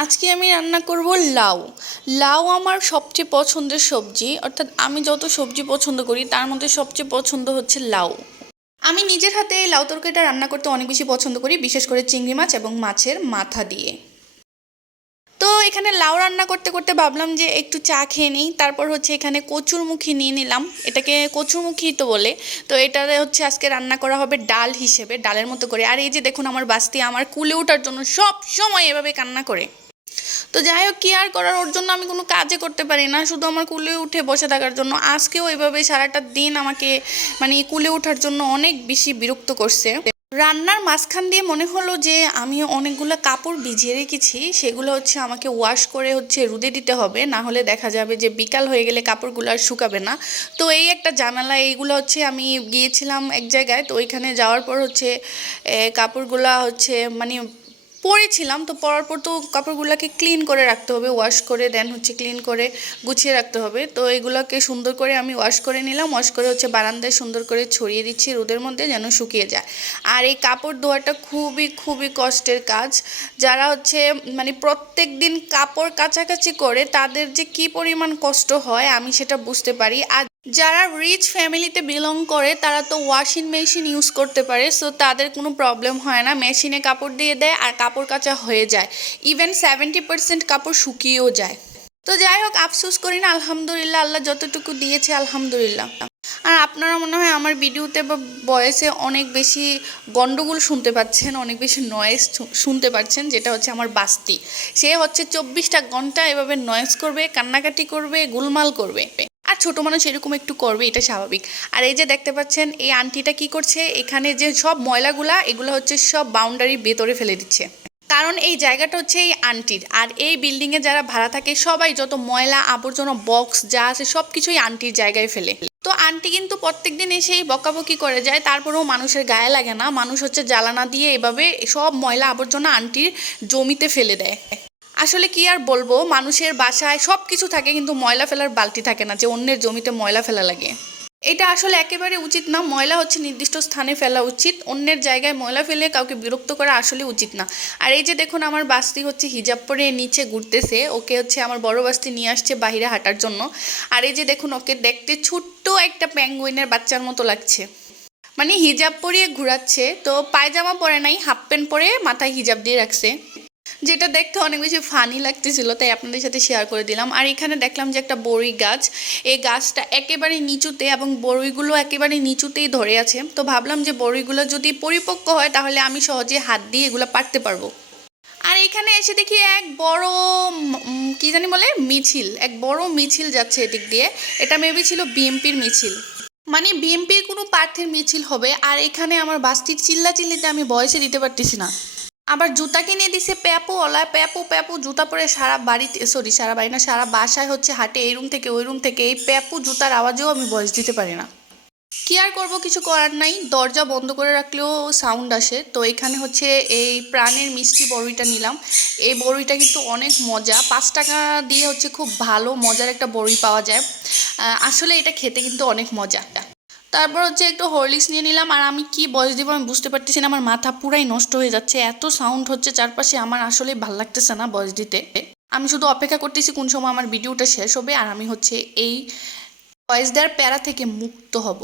আজকে আমি রান্না করব লাউ। লাউ আমার সবচেয়ে পছন্দের সবজি, অর্থাৎ আমি যত সবজি পছন্দ করি তার মধ্যে সবচেয়ে পছন্দ হচ্ছে লাউ। আমি নিজের হাতে এই লাউ তরকারিটা রান্না করতে অনেক বেশি পছন্দ করি, বিশেষ করে চিংড়ি মাছ এবং মাছের মাথা দিয়ে। তো এখানে লাউ রান্না করতে করতে ভাবলাম যে একটু চা খেয়ে নিই। তারপর হচ্ছে এখানে কচুরমুখী নিয়ে নিলাম, এটাকে কচুরমুখী তো বলে। তো এটাতে হচ্ছে আজকে রান্না করা হবে ডাল হিসেবে, ডালের মতো করে। আর এই যে দেখুন আমার বাস্তি আমার কুলে ওঠার জন্য সব সময় এভাবে কান্না করে। তো যাই হোক, কি আর করার, ওর জন্য আমি কোনো কাজে করতে পারি না, শুধু আমার কুলে উঠে বসে থাকার জন্য। আজকেও এভাবে সারাটা দিন আমাকে মানে কুলে ওঠার জন্য অনেক বেশি বিরক্ত করছে। রান্নার মাঝখান দিয়ে মনে হলো যে আমি অনেকগুলো কাপড় ভিজিয়ে রেখেছি, সেগুলো হচ্ছে আমাকে ওয়াশ করে হচ্ছে রোদে দিতে হবে, না হলে দেখা যাবে যে বিকাল হয়ে গেলে কাপড়গুলো আর শুকাবে না। তো এই একটা ঝামেলা। এইগুলো হচ্ছে আমি গিয়েছিলাম এক জায়গায়, তো ওইখানে যাওয়ার পর হচ্ছে কাপড়গুলা হচ্ছে মানে পরেছিলাম। তো পরার পর তো কাপড়গুলোকে ক্লিন করে রাখতে হবে, ওয়াশ করে দেন হচ্ছে ক্লিন করে গুছিয়ে রাখতে হবে। তো এগুলোকে সুন্দর করে আমি ওয়াশ করে নিলাম, ওয়াশ করে হচ্ছে বারান্দায় সুন্দর করে ছড়িয়ে দিচ্ছি রোদের মধ্যে যেন শুকিয়ে যায়। আর এই কাপড় ধোয়াটা খুবই খুবই কষ্টের কাজ। যারা হচ্ছে মানে প্রত্যেক দিন কাপড় কাচাকাচি করে তাদের যে কি পরিমাণ কষ্ট হয় আমি সেটা বুঝতে পারি। আর যারা রিচ ফ্যামিলিতে বিলং করে তারা তো ওয়াশিং মেশিন ইউজ করতে পারে, সো তাদের কোনো প্রবলেম হয় না, মেশিনে কাপড় দিয়ে দেয় আর কাপড় কাচা হয়ে যায়। ইভেন 70% কাপড় শুকিয়েও যায়। তো যাই হোক, আফসোস করি না, আলহামদুলিল্লাহ, আল্লাহ যতটুকু দিয়েছে আলহামদুলিল্লাহ। আর আপনারা মনে হয় আমার ভিডিওতে বা ভয়েসে অনেক বেশি গন্ডগোল শুনতে পাচ্ছেন, অনেক বেশি নয়েজ শুনতে পাচ্ছেন, যেটা হচ্ছে আমার বাস্তি। সে হচ্ছে 24টা ঘন্টা এভাবে নয়েজ করবে, কান্নাকাটি করবে, গোলমাল করবে। আর ছোট মানুষ এরকম একটু করবে, এটা স্বাভাবিক। আর এই যে দেখতে পাচ্ছেন এই আন্টিটা কি করছে, এখানে যে সব ময়লাগুলা এগুলো হচ্ছে সব বাউন্ডারির ভেতরে ফেলে দিচ্ছে। কারণ এই জায়গাটা হচ্ছে এই আন্টির, আর এই বিল্ডিংয়ে যারা ভাড়া থাকে সবাই যত ময়লা আবর্জনা বক্স যা আছে সব কিছুই আন্টির জায়গায় ফেলে। তো আন্টি কিন্তু প্রত্যেকদিন এসেই বকাবকি করে যায়, তারপরেও মানুষের গায়ে লাগে না। মানুষ হচ্ছে জ্বালানা দিয়ে এভাবে সব ময়লা আবর্জনা আন্টির জমিতে ফেলে দেয়। আসলে কি আর বলবো, মানুষের বাসায় সব কিছু থাকে কিন্তু ময়লা ফেলার বালতি থাকে না, যে অন্যের জমিতে ময়লা ফেলা লাগে। এটা আসলে একেবারে উচিত না। ময়লা হচ্ছে নির্দিষ্ট স্থানে ফেলা উচিত, অন্যের জায়গায় ময়লা ফেলে কাউকে বিরক্ত করা আসলে উচিত না। আর এই যে দেখুন আমার বাস্তি হচ্ছে হিজাব পরে নিচে ঘুরতেছে, ওকে হচ্ছে আমার বড় বাস্তি নিয়ে আসছে বাইরে হাঁটার জন্য। আর এই যে দেখুন ওকে দেখতে ছোট্ট একটা প্যাঙ্গুইনের বাচ্চার মতো লাগছে, মানে হিজাব পরিয়ে ঘুরাচ্ছে। তো পায়জামা পরে নাই, হাফ প্যান্ট পরে মাথায় হিজাব দিয়ে রাখছে, যেটা দেখতে অনেক বেশি ফানি লাগতেছিল, তাই আপনাদের সাথে শেয়ার করে দিলাম। আর এখানে দেখলাম যে একটা বড়ই গাছ, এই গাছটা একেবারে নিচুতে এবং বড়ইগুলো একেবারে নিচুতেই ধরে আছে। তো ভাবলাম যে বড়ইগুলো যদি পরিপক্ক হয় তাহলে আমি সহজে হাত দিয়ে এগুলো পারতে পারবো। আর এখানে এসে দেখি এক বড় কি জানি বলে মিছিল, এক বড় মিছিল যাচ্ছে এদিক দিয়ে। এটা মেবি ছিল বিএমপির মিছিল, মানে বিএমপির কোনো প্রার্থীর মিছিল হবে। আর এখানে আমার বাস্তির চিল্লাচিল্লিতে আমি ভয়েসে দিতে পারতেছি না। আবার জুতা কিনে দিছে প্যাপু ওলা, প্যাপু প্যাপু জুতা পরে সারা বাড়িতে, সরি সারা বাড়ি না, সারা বাসায় হচ্ছে হাঁটে এই রুম থেকে ওই রুম থেকে। এই প্যাপু জুতার আওয়াজেও আমি ভয়েস দিতে পারি না। কি আর করবো, কিছু করার নাই, দরজা বন্ধ করে রাখলেও সাউন্ড আসে। তো এখানে হচ্ছে এই প্রাণের মিষ্টি বড়িটা নিলাম। এই বড়িটা কিন্তু অনেক মজা, 5 টাকা দিয়ে হচ্ছে খুব ভালো মজার একটা বড়ি পাওয়া যায়। আসলে এটা খেতে কিন্তু অনেক মজা। তারপর হচ্ছে একটু হরলিক্স নিয়ে নিলাম। আর আমি কি বয়স দিব আমি বুঝতে পারতেছি না, আমার মাথা পুরাই নষ্ট হয়ে যাচ্ছে, এত সাউন্ড হচ্ছে চারপাশে, আমার আসলে ভাল লাগতেছে না বয়স দিতে। আমি শুধু অপেক্ষা করতেছি কোন সময় আমার ভিডিওটা শেষ হবে আর আমি হচ্ছে এই ভয়েস দেওয়ার প্যারা থেকে মুক্ত হব।